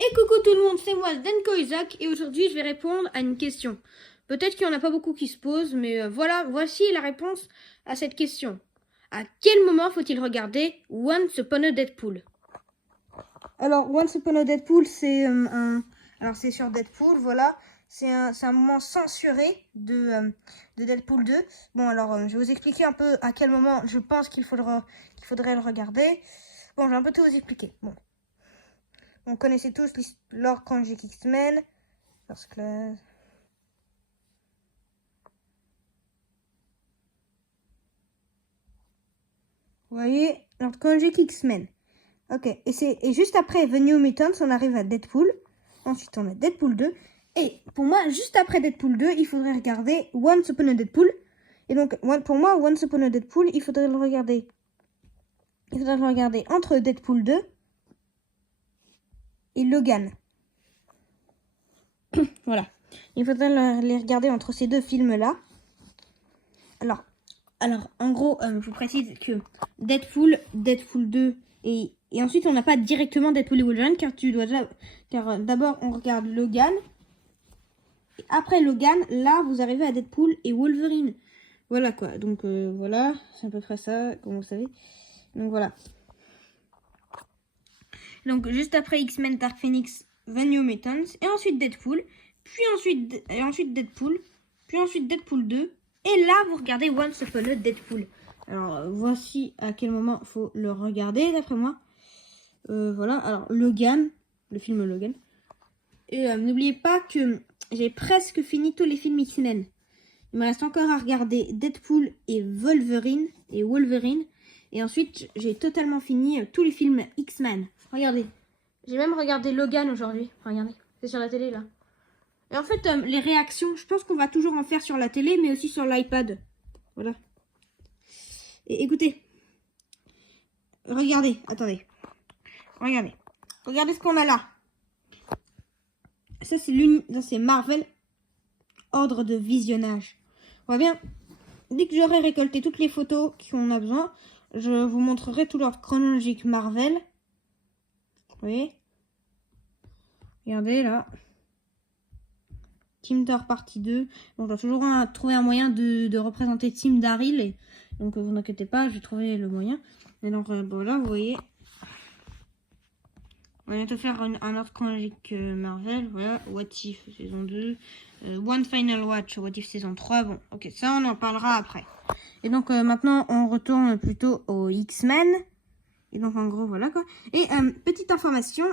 Et coucou tout le monde, c'est moi Zdenko Isaac et aujourd'hui je vais répondre à une question. Peut-être qu'il n'y en a pas beaucoup qui se posent, mais voici la réponse à cette question. À quel moment faut-il regarder Once Upon a Deadpool? Alors, Once Upon a Deadpool, c'est Alors, c'est sur Deadpool, voilà. C'est un moment censuré de Deadpool 2. Bon, alors, je vais vous expliquer un peu à quel moment je pense qu'il faudrait le regarder. Bon, je vais un peu tout vous expliquer. Bon. On connaissait tous Lord Konjik X-Men. Parce que... Vous voyez, Lord Konjik X-Men. Ok, et juste après The New Mutants, on arrive à Deadpool. Ensuite, on a Deadpool 2. Et pour moi, juste après Deadpool 2, il faudrait regarder Once Upon a Deadpool. Et donc, pour moi, Once Upon a Deadpool, il faudrait le regarder. Il faudrait le regarder entre Deadpool 2 et Logan. Voilà. Il faudrait les regarder entre ces deux films-là. Alors, en gros, je vous précise que Deadpool 2 et ensuite on n'a pas directement Deadpool et Wolverine car d'abord on regarde Logan et après Logan, là vous arrivez à Deadpool et Wolverine. Voilà quoi. Donc voilà, c'est à peu près ça, comme vous savez. Donc voilà. Donc juste après X-Men Dark Phoenix, The New Mutants et ensuite Deadpool, puis ensuite Deadpool, puis ensuite Deadpool 2. Et là, vous regardez Once Upon a Deadpool. Alors, voici à quel moment il faut le regarder, d'après moi. Voilà, alors Logan, le film Logan. Et n'oubliez pas que j'ai presque fini tous les films X-Men. Il me reste encore à regarder Deadpool et Wolverine. Et ensuite, j'ai totalement fini tous les films X-Men. Regardez, j'ai même regardé Logan aujourd'hui. Regardez, c'est sur la télé là. Et en fait, les réactions, je pense qu'on va toujours en faire sur la télé, mais aussi sur l'iPad. Voilà. Et écoutez. Regardez, attendez. Regardez. Regardez ce qu'on a là. Ça, c'est Marvel Ordre de visionnage. On voit bien. Dès que j'aurai récolté toutes les photos qu'on a besoin, je vous montrerai tout l'ordre chronologique Marvel. Vous voyez? Regardez là. Team Thor partie 2. Bon, je dois toujours trouver un moyen de représenter Team Daryl. Donc, vous n'inquiétez pas, j'ai trouvé le moyen. Et donc, voilà, vous voyez. On va bientôt faire un ordre chronologique Marvel. Voilà, What If saison 2. One Final Watch, What If saison 3. Bon, ok, ça, on en parlera après. Et donc, maintenant, on retourne plutôt aux X-Men. Et donc, en gros, voilà quoi. Et petite information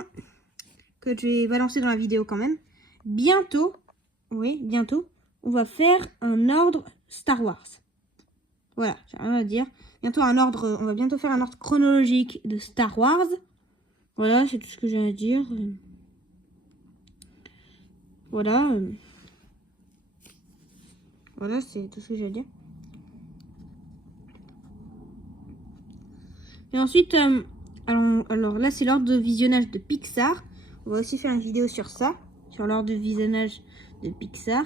que je vais balancer dans la vidéo quand même. Bientôt, oui, bientôt, on va faire un ordre Star Wars. Voilà, j'ai rien à dire. Bientôt on va bientôt faire un ordre chronologique de Star Wars. Voilà, c'est tout ce que j'ai à dire. Voilà. Voilà, c'est tout ce que j'ai à dire. Et ensuite, alors là, c'est l'ordre de visionnage de Pixar. On va aussi faire une vidéo sur ça, sur l'ordre de visionnage de Pixar.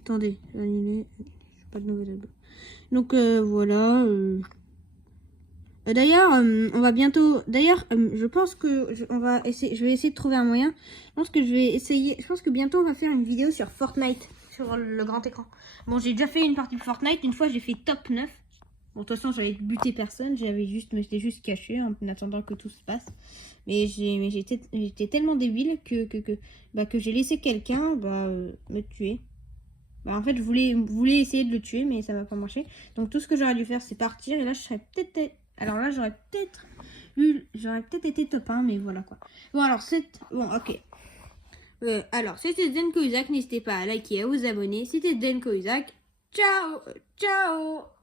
Attendez, j'ai pas de nouvelles albums. Donc voilà. D'ailleurs, on va bientôt. D'ailleurs, je pense que je vais essayer de trouver un moyen. Je pense que bientôt on va faire une vidéo sur Fortnite, sur le grand écran. Bon, j'ai déjà fait une partie de Fortnite. Une fois, j'ai fait top 9. Bon, de toute façon, j'avais buté personne. J'étais juste caché en attendant que tout se passe. Mais j'étais tellement débile que j'ai laissé quelqu'un me tuer. En fait, je voulais essayer de le tuer, mais ça va pas marcher. Donc, tout ce que j'aurais dû faire, c'est partir. Et là, j'aurais peut-être été top 1, mais voilà quoi. Bon, alors, ok. Alors, c'était Zdenko Isaac. N'hésitez pas à liker et à vous abonner. C'était Zdenko Isaac. Ciao! Ciao!